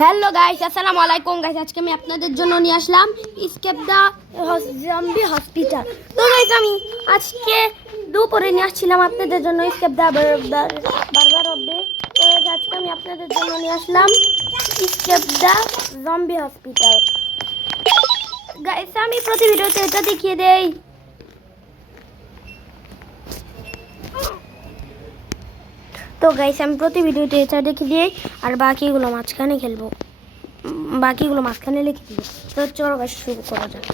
Hello guys, আসসালামু আলাইকুম guys. আজকে আমি আপনাদের জন্য নিয়ে আসলাম এসকেপ দ্য জম্বি হসপিটাল। তো গাইস, আমি আজকে দুপুরে নিয়ে আসছিলাম আপনাদের জন্য escape the burger of day. তো আজকে আমি আপনাদের জন্য নিয়ে আসলাম escape the zombie hospital. Guys, আমি প্রতি ভিডিওতে এটা দেখিয়ে দেই। তো গাইস, আমি প্রতি ভিডিওতে এটা দেখিয়ে দিই আর বাকিগুলো মাঝখানে খেলবো, বাকিগুলো মাঝখানে লিখে দিব। তো চলো গাইস, শুরু করা যাক।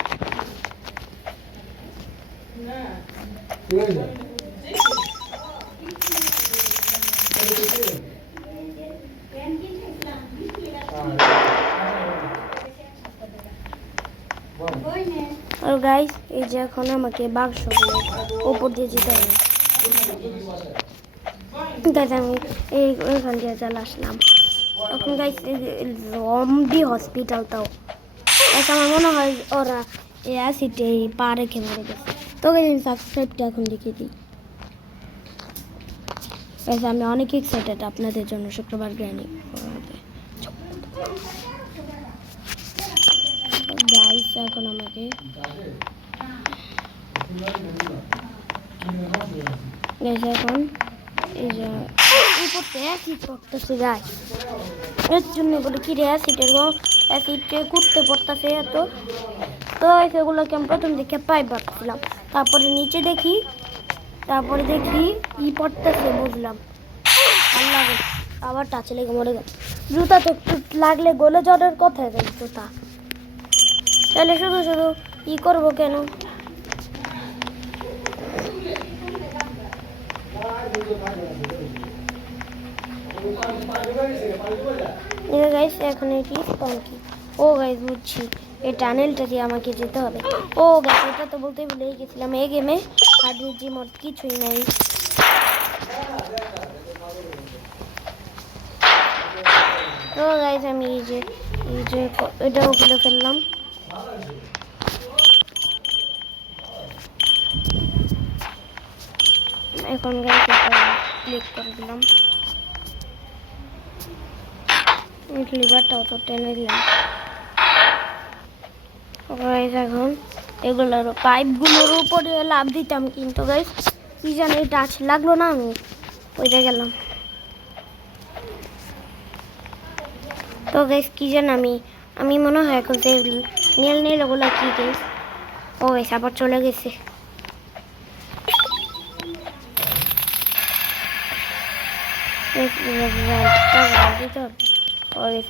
আর গাইস, এই যে এখন আমাকে বাক্সগুলো উপর দিয়ে যেতে হবে। গাইস, আমি এইখান দিয়ে চলে আসলাম। এখন গাইস, জম্বি হসপিটালটাও আমার মনে হয় ওরা এই অ্যাসিডে পা রেখে মেরে গেছে। তো গাইস, আমি সাবস্ক্রাইবটা এখন লিখে দিই। গাইস, আমি অনেক এক্সাইটেড আপনাদের জন্য শুক্রবার গ্র্যানি গাইস। এখন আমাকে গাইস, এখন এই যে উপরতে অ্যাসিড পড়তেছে গাইস। এর জন্য বলে কি রে, অ্যাসিডে ঘুরতে পড়তেছে এত। তো সেগুলোকে আমি প্রথম দিকে পাইপ ভাবছিলাম, তারপরে নিচে দেখি, তারপরে দেখি ই পড়তেছে, বুঝলাম। আল্লাহ, আবার টাচে লেগে মরে গেল। জুতা তো একটু লাগলে গলে যাওয়ার কথা গেল জুতা, তাহলে শুধু শুধু ই করবো কেন? গাইস, এখন এটি স্পঞ্কি। ও গাইস, বুঝছি, এই টানেলটা দিয়ে আমাকে যেতে হবে। ও গাইস, এটা তো বলতেই ভুলে গেছিলাম, এই গেমে আরপিজি মোড কিছুই নাই। তো গাইস, আমি এই যে এটাও খুলে ফেললাম। এখন গাইস, ক্লিক করে দিলাম, লিভারটাও তো টেনে দিলাম। গাইস, এখন এগুলোর পাইপগুলোর উপরে লাভ দিতাম, কিন্তু গাইস কি জানি টাচ লাগলো না, আমি ওইটা গেলাম। তো গাইস, কি জানি আমি মনে হয় এখন যে নীল ওগুলো কি গাইস। ও গাইস, আবার চলে গেছে।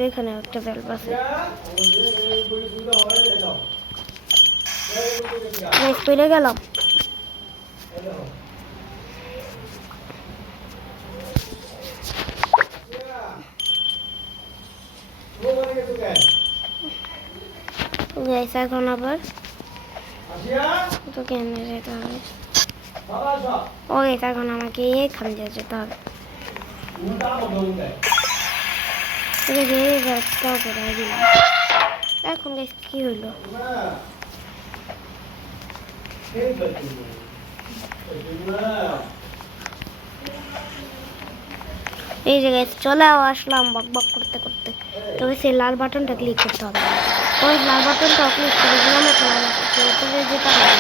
এখানে একটা ভ্যালভ আছে। পেরে গেলাম। এখন আবার তো কেমনে যেতে হবে? ও গাইস, এখন আমাকে এখান দিয়ে যেতে হবে। এখন গাইস, কি হইলো? এই যে গাইস, চলে আসলাম বক বক করতে করতে। তো সেই লাল বাটনটা ক্লিক করতে হবে। ওই লাল বাটনটা ক্লিক করে দিলাম। এখন উপরে যেতে হবে,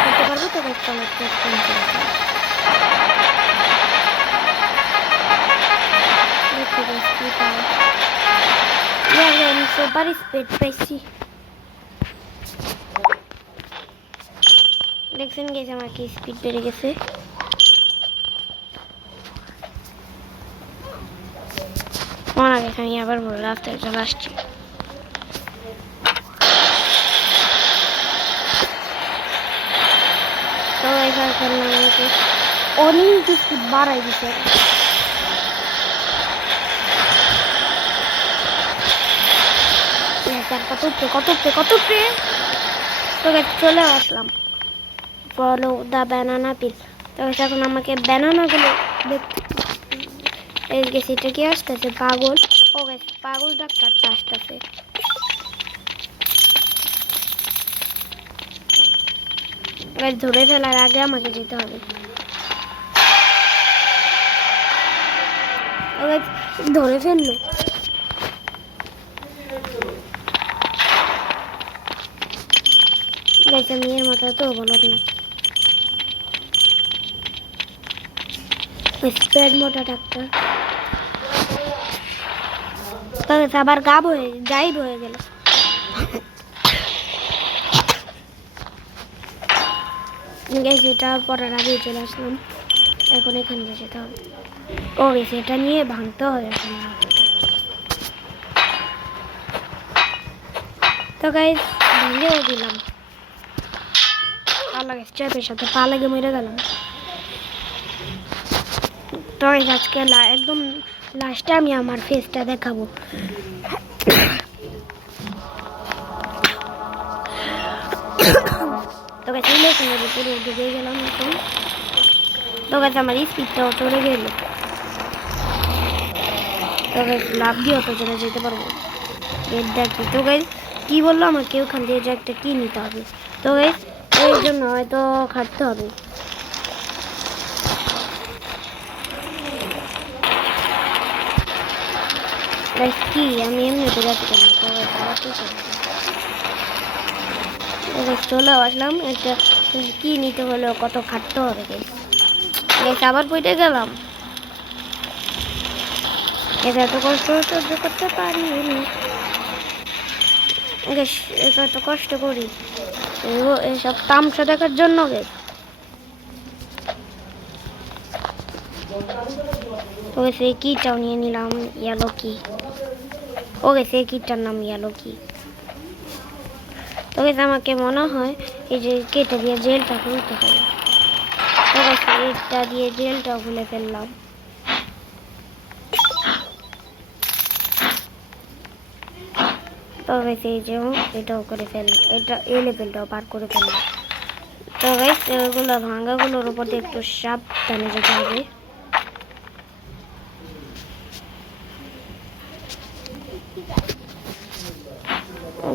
করতে পারবো। তো গাইস, সুপার স্পিড পাইছি। দেখছেন গেছে আমার কি স্পিড বেড়ে গেছে। মনে গেছে আমি আবার বলে রাস্তায় চলে আসছি। তো এখন আমাকে অনেক স্পিড বাড়াই দিচ্ছে। কত উপরে তো চলে আসলাম। ফলো দ্য ব্যানানা পিল। তো এখন আমাকে ব্যানানাগুলো এই গেছে, এটা কি আসতেছে? পাগল। ও গেছে, পাগল ডাক্তারটা আসতেছে। ধরে ফেলার আগে আমাকে যেতে হবে। ধরে ফেললো। গেছে মেয়ের মাথা তো বলত না। স্প্রেড মোটা ডাক্তার তবে আবার গায়েব হয়ে গেল। গেছে এটা পড়ার আগে চলে আসলাম। এখন এখানে যেতে হবে। ও গেছে এটা নিয়ে ভাঙতে হবে এখন। তো গাইস ভেঙেও দিলাম। পা লাগে স্ট্র্যাপের সাথে পা লাগে মরে গেলাম। তো আজকে একদম লাস্টে আমি আমার ফেসটা দেখাবো। তো গাছ ইলেকশনের উপরে ঢুকে গেলাম এখন। তো গাছ আমার স্পিডটাও চলে গেল। তো গাছ লাভ দিয়ে অটো চলে যেতে পারবো। এর দেখি তো গাছ কি বললো আমাকে ওখান দিয়ে যে একটা কি নিতে হবে। তো গাছ এর জন্য হয়তো খাটতে হবে। কি আমি এমনিতে যাচ্ছি কেন। চলে আসলাম। একটা কি নিতে হলেও কত খাটতে হবে। গাইস আবার পড়ে গেলাম। এটা এত কষ্ট সহ্য করতে পারি এত কষ্ট করি এসব তামসা দেখার জন্য। ওকে সেই কিটাও নিয়ে নিলাম। ইয়েলো কি। ওকে সেই কিটার নাম ইয়েলো কি। তো আমাকে মনে হয় এই যে কেটে দিয়ে জেলটা খুলতে হবে। এটা দিয়ে জেলটা খুলে ফেললাম। তবে সেই যে এটাও করে ফেললাম। এটা এই লেভেলটাও পার করে ফেললাম। তো গাইস এগুলো ভাঙাগুলোর উপর দিয়ে একটু সাবধানে যেতে হবে।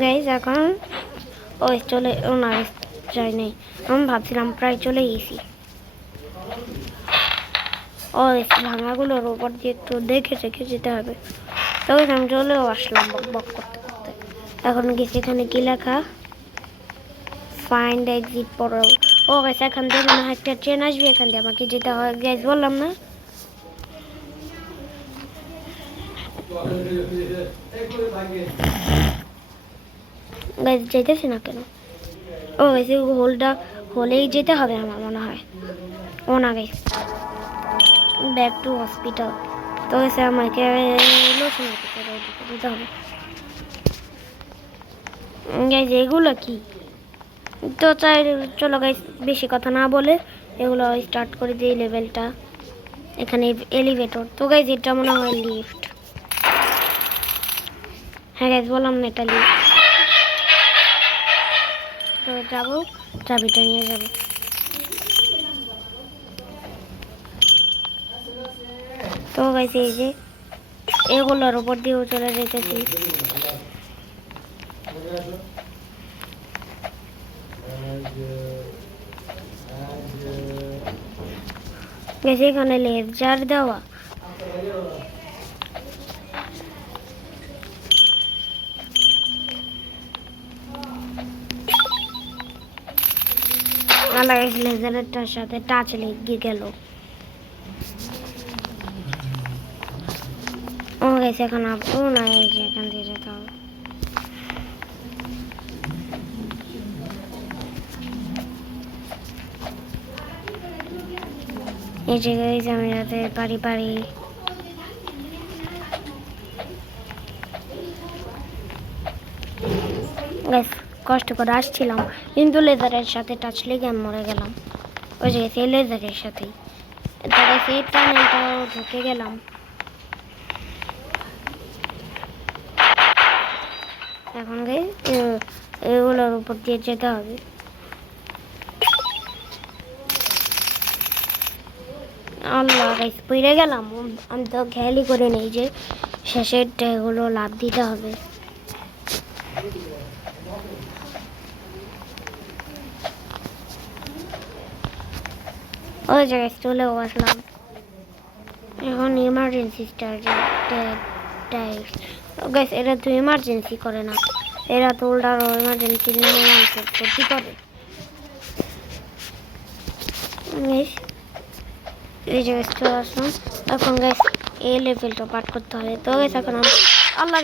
গাইস এখন ওই চলে না যাই নেই। আমি ভাবছিলাম প্রায় চলে গেছি। ওই ভাঙাগুলোর উপর দিয়ে একটু দেখে যেতে হবে। তবে আমি চলেও আসলাম বক বক করতে করতে। এখন গেছি এখানে কি লেখা ফাইন্ড এক্সিট পোর্টাল। ও গাইস এখান থেকে মনে হয় একটা ট্রেন আসবে। এখান দিয়ে আমাকে যেতে হয়। গাইস বললাম না গাইস যেতেছি না কেন। ও গাইস হোলটা হলেই যেতে হবে আমার মনে হয়। ও না গাইস ব্যাক টু হসপিটাল। তো গাইস আমাকে লোশন দিতে হবে। গাইস এগুলো কি। তো চাই চলো গাইস বেশি কথা না বলে এগুলো স্টার্ট করে দিই লেভেলটা। এখানে এলিভেটর। তো গাইস এটা মনে হয় লিফট। হ্যাঁ গাইস বললাম না এটা লিফট। তো যাবো চাবিটা নিয়ে যাবো। তো গাইস এই যে এগুলোর উপর দিয়েও চলে যেতেছি। গেছে এখানে লেজার দেওয়া। লেজারটার সাথে টাচ লেগে গেল। ও গেছে এখন আপু না এই যে এখান দিয়ে যেতে হবে। এই যে গাইস আমি যাতে পারি গাইস কষ্ট করে আসছিলাম কিন্তু লেজারের সাথে টাচ লেগে আমি মরে গেলাম। ওই যে সেই লেজারের সাথেই তাহলে সেই টানেলটাও ঢুকে গেলাম। এখন গাইস এগুলোর উপর দিয়ে যেতে হবে। আল্লাহ গাইস পড়ে গেলাম। আমি তো খেয়ালই করে নেই যে শেষের এগুলো লাভ দিতে হবে। ওই জায়গায় চলেও আসলাম। এখন ইমার্জেন্সি গাইস এরা তো ইমার্জেন্সি করে না, এরা তো উল্টা ইমার্জেন্সি নিয়ে মানুষের ক্ষতি করে। এই জায়গায় চলে আসলাম। এখন গাইস এই লেভেলটা পাঠ করতে হবে। তো গাইস এখন আল্লাহ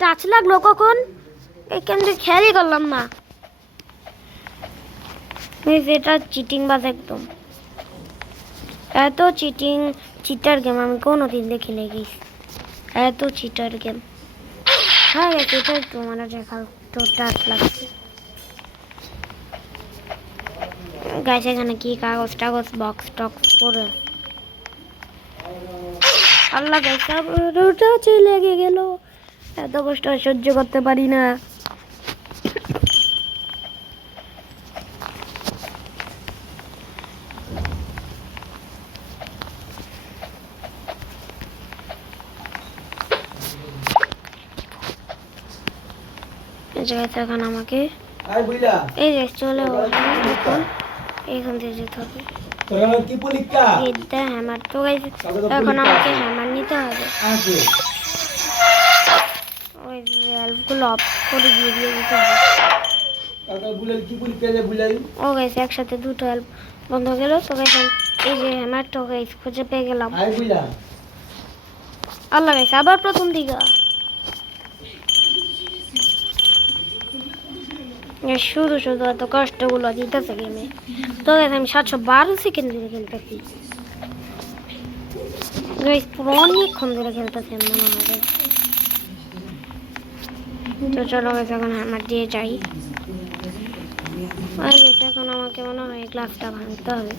টাচ লাগলো কখন এখান থেকে খেয়ালই করলাম না। এটা চিটিং বাজ একদম, এত চিটার গেম আমি কোনোদিন দেখি নাই গেছি, এত চিটার গেম। হ্যাঁ এটা একটু মানে দেখা তো টাচ লাগছে। গাছ এখানে কি কাগজ টাগজ বক্স টক্স পরে আল্লাহ গাছ লেগে গেল, এত কষ্ট সহ্য করতে পারি না। এখন আমাকে এই যে চলে এখন এখান থেকে যেতে হবে। হ্যামার তো এখন আমাকে হ্যামার নিতে হবে। ওই ভ্যালভগুলো অফ করে দিয়ে দিতে হবে। ও গাইস একসাথে দুটো হেল্প বন্ধ হয়ে গেল। তো গাইস এই যে হ্যামারটা গাইস খুঁজে পেয়ে গেলাম। আল্লাহ গাইস আবার প্রথম দিকে শুধু শুধু এত কষ্টগুলো দিতেছে গেমে। তো গাইস আমি 712 সেকেন্ড ধরে খেলতেছি গাইস, পুরো অনেকক্ষণ ধরে খেলতেছি মনে হয়। তো চলো গাইস এখন হ্যামার দিয়ে যাই। আর গাইস এখন আমাকে মনে হয় গ্লাসটা ভাঙতে হবে।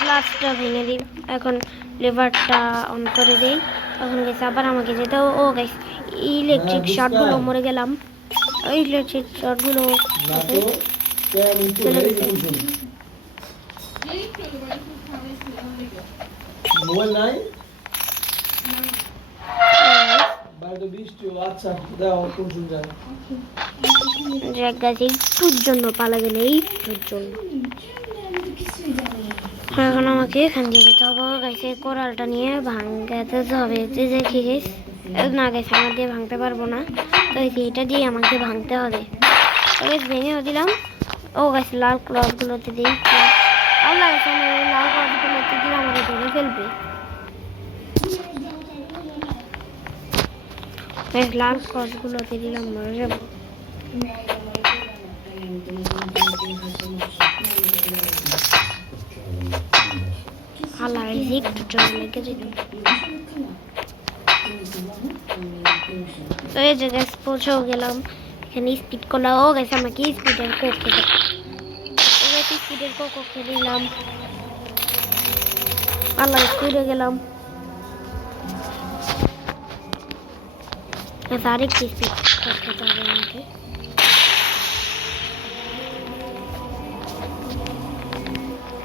গ্লাসটা ভেঙে দিই, এখন লিভারটা অন করে দিই। এখন গাইস আবার আমাকে যেতে হবে। ও গাইস ইলেকট্রিক শর্টগুলো মরে গেলাম, ইলেকট্রিক শর্টগুলো চলে গেছে। মোবাইল নাই বাইরে বৃষ্টি আচ্ছা দাও কোন শুন যায় জায়গা একটুর জন্য পালা গেলে একটুর জন্য। এখন আমাকে এখান দিয়ে যেতে হবে গাইছে, কোরালটা নিয়ে ভাঙতে হবে। যে দেখি গাইস না গাইছে আমার দিয়ে ভাঙতে পারবো না, তো এটা দিয়ে আমাকে ভাঙতে হবে। তো গাইস ভেঙেও দিলাম। ও গাইছে লাল ক্লথগুলোতে দিই। আল্লাহ গাইছে আমি লাল ক্লথগুলোতে দিলে আমাকে ধরে ফেলবে। লাল ক্লথগুলোতে দিলাম মরে যাবো। আল্লাহ একটু জন্য লেগে যেত। তো এই যে গ্যাস পৌঁছেও গেলাম, এখানে স্পিড করলাম। ও গেছে আমাকে স্পিডের কোক খেতে, স্পিডের কোক খেয়ে দিলাম। আল্লাহ স্পিডে গেলাম, আরেকটি স্পিড কোক খেতে হবে আমাকে।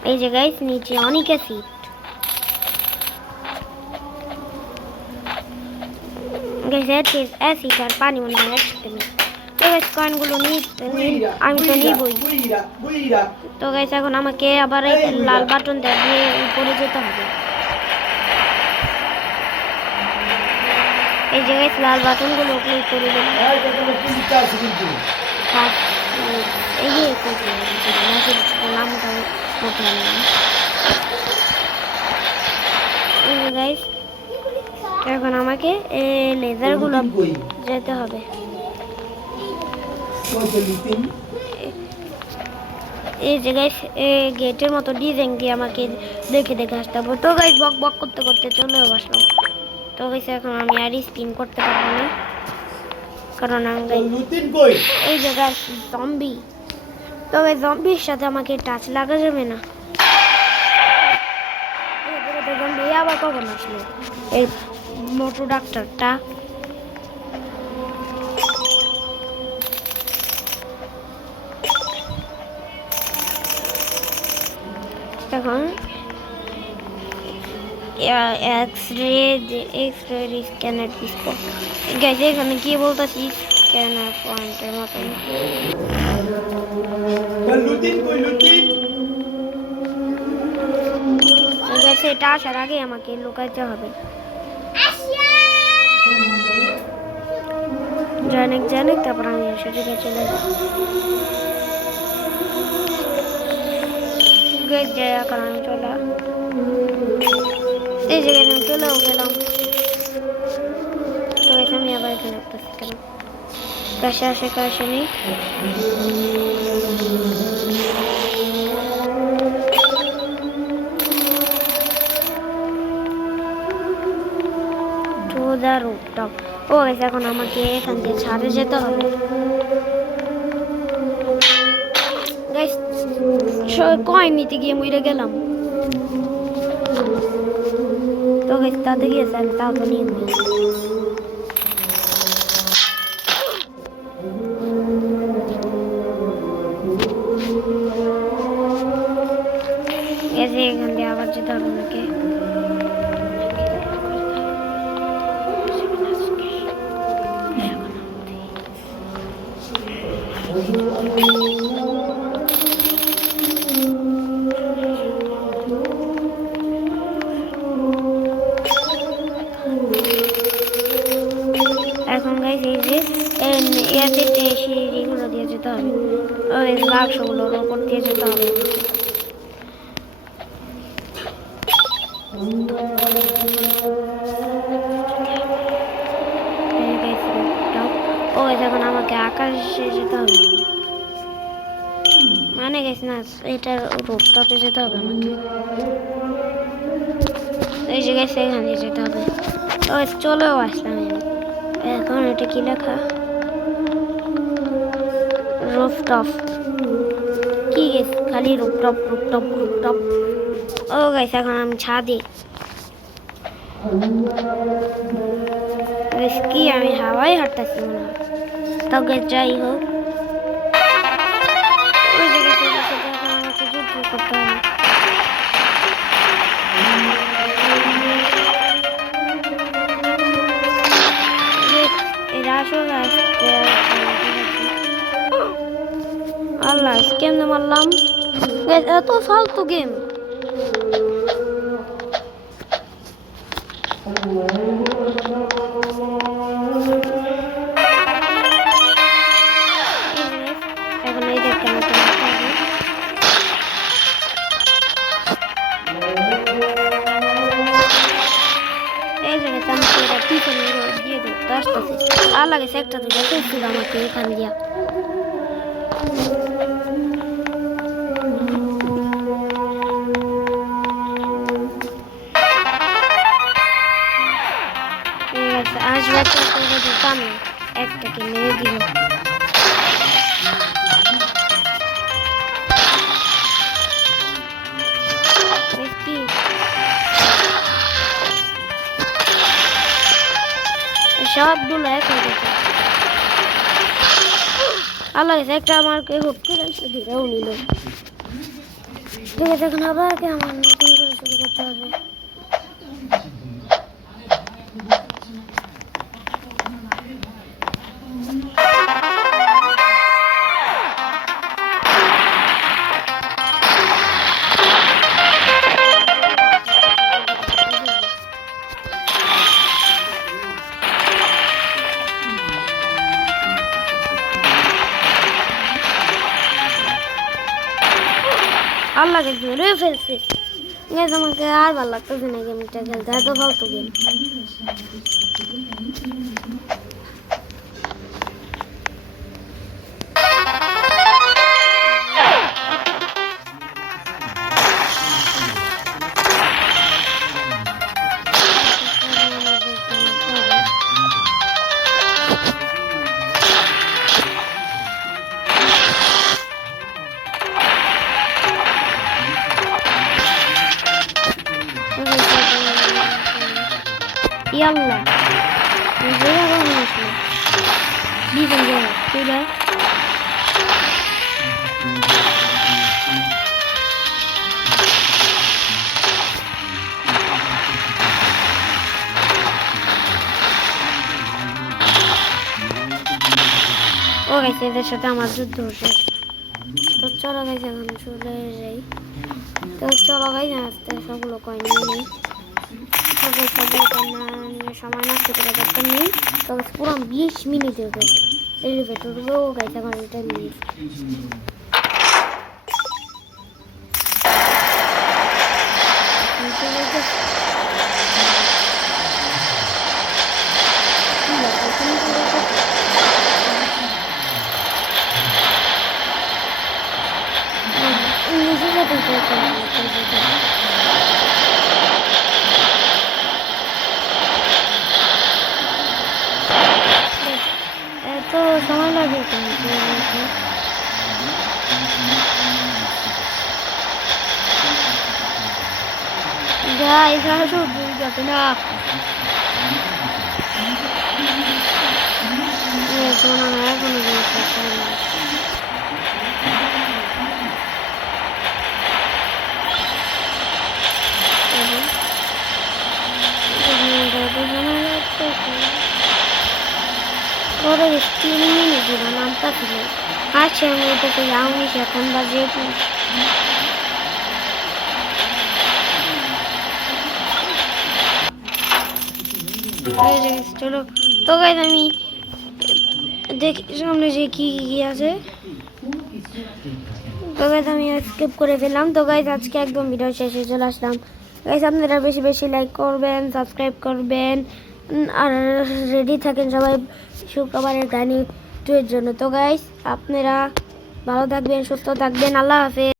এই যে গাইস নিচে অনেক অ্যাসিড, অ্যাসিড আর পানি মনে হয় একসাথে মিক্স। তো গাইস কয়েনগুলো আমি তো নিবই। তো গাইস এখন আমাকে আবার লাল বাটন দিয়ে উপরে যেতে হবে। এই যে গাইস লাল বাটনগুলো ক্লিক করে দিলাম। এই যে নামটা মতো গাইস এখন আমাকে লেজারগুলো যেতে হবে। এই যে গাইস গেটের মতো ডিজাইন দিয়ে আমাকে দেখে দেখে আসতে হবে। তো গাইস বক বক করতে করতে চলেও আসলাম। তো গাইস এখন আমি আর স্পিন করতে পারবো না, কারণ এই যে গাইস জম্বি। তো গাইস জম্বির সাথে আমাকে টাচ লাগা যাবে না। জম্বি আবার কখন আসলো এই মোটু ডাক্তারটা? এখন এক্স-রে স্ক্যানার স্পট গেছে, এখানে কি বলতেছি স্ক্যানার পয়েন্টের মতন। গেছে এটা আসার আগে আমাকে লুকাইতে হবে। জানিক জানিক তারপর আমি সেদিকে চলে যাই। গেট যায় এখন আমি চলে এই জায়গায় আমি চলেও গেলাম। তো গেছে আমি আবার এখানে আসতেছি কেন কাছে আসে কাছে নেই। রূপটপ ও গেছে এখন আমাকে এখান দিয়ে ছাড়ে যেতে হবে। কয়েন নিতে গিয়ে মরে গেলাম। তো গেছে তাতে গিয়েছে আমি তাও তো নিয়ে নিই। গেছে এখান দিয়ে আবার যেতে হবে আমাকে। এখন গাইছে এই যে ইয়াতে সিঁড়িগুলো দিয়ে যেতে হবে। ওই বাক্সগুলোর ওপর দিয়ে যেতে হবে। ওই যখন আমাকে আকাশে যেতে হবে মানে গেছি না এটার রূপটপে যেতে হবে আমাকে। এই যে গেছে এখানে যেতে হবে। ওই চলেও আসলাম আমি। এখন এটা কি লেখা রুফটপ কি গেছে খালি রুফটপ রুফটপ রুফটপ। ও গেছে এখন আমি ছাদে কি আমি হাওয়াই হাঁটতেছি মনে হয়। তবে যাই হোক ওই জায়গাতে আমাকে যুদ্ধ করতে হবে। আল্লাহ কেমনে মারলাম এত ফালতু গেম। এখন এই দেখতে আমাকে এই জায়গাতে আমাকে এটা পিছনে দিয়ে ধরতে আসতেছে। আর লাগেছে একটা দুটো ছিল আমাকে এখান দিয়া। আসবে আমি একটাকে মেরে দিব। সবগুলো এক হয়ে গেছে। আল্লাহ একটা আমাকে হুট করে ধরেও নিল। ঠিক আছে এখন আবার আমার নতুন করে শুরু করতে হবে। আল্লাহকে ধরে ফেলছে। আমাকে আর ভালো লাগতেছে না গেমটা খেলতে, এত ফালতু game. Yalla. Buraya bakmışlar. Bizim de şöyle. ও গাইছে এদের সাথে আমার যুদ্ধ হচ্ছে। তো চলো গাইছে এখন চলে যাই। তো চলো গাইস আস্তে সবগুলো কয়েন নিয়ে নিই সবগুলো কয়েন নিয়ে সময় নষ্ট করে দরকার নেই তবে পুরো 20 মিনিট হবে এলিভেটর উঠবো গাইস এখন এটা নিয়ে এত সময় লাগে গাইস আসো যাবে না শোনা না এখনো পরে 3 মিনিট দিল নামটা ছিল আচ্ছা আমি ওটাতে যাওনি এখন বাজে চলো তো গাইস আমি দেখি সামনে যে কি কি আছে তো গাইস আমি স্কিপ করে ফেললাম তো গাইস আজকে একদম ভিডিও শেষে চলে আসলাম গাইস আপনারা বেশি বেশি লাইক করবেন সাবস্ক্রাইব করবেন আর রেডি থাকেন সবাই শুক্রবারের গানি টুয়ের জন্য তো গাইস আপনারা ভালো থাকবেন সুস্থ থাকবেন আল্লাহ হাফেজ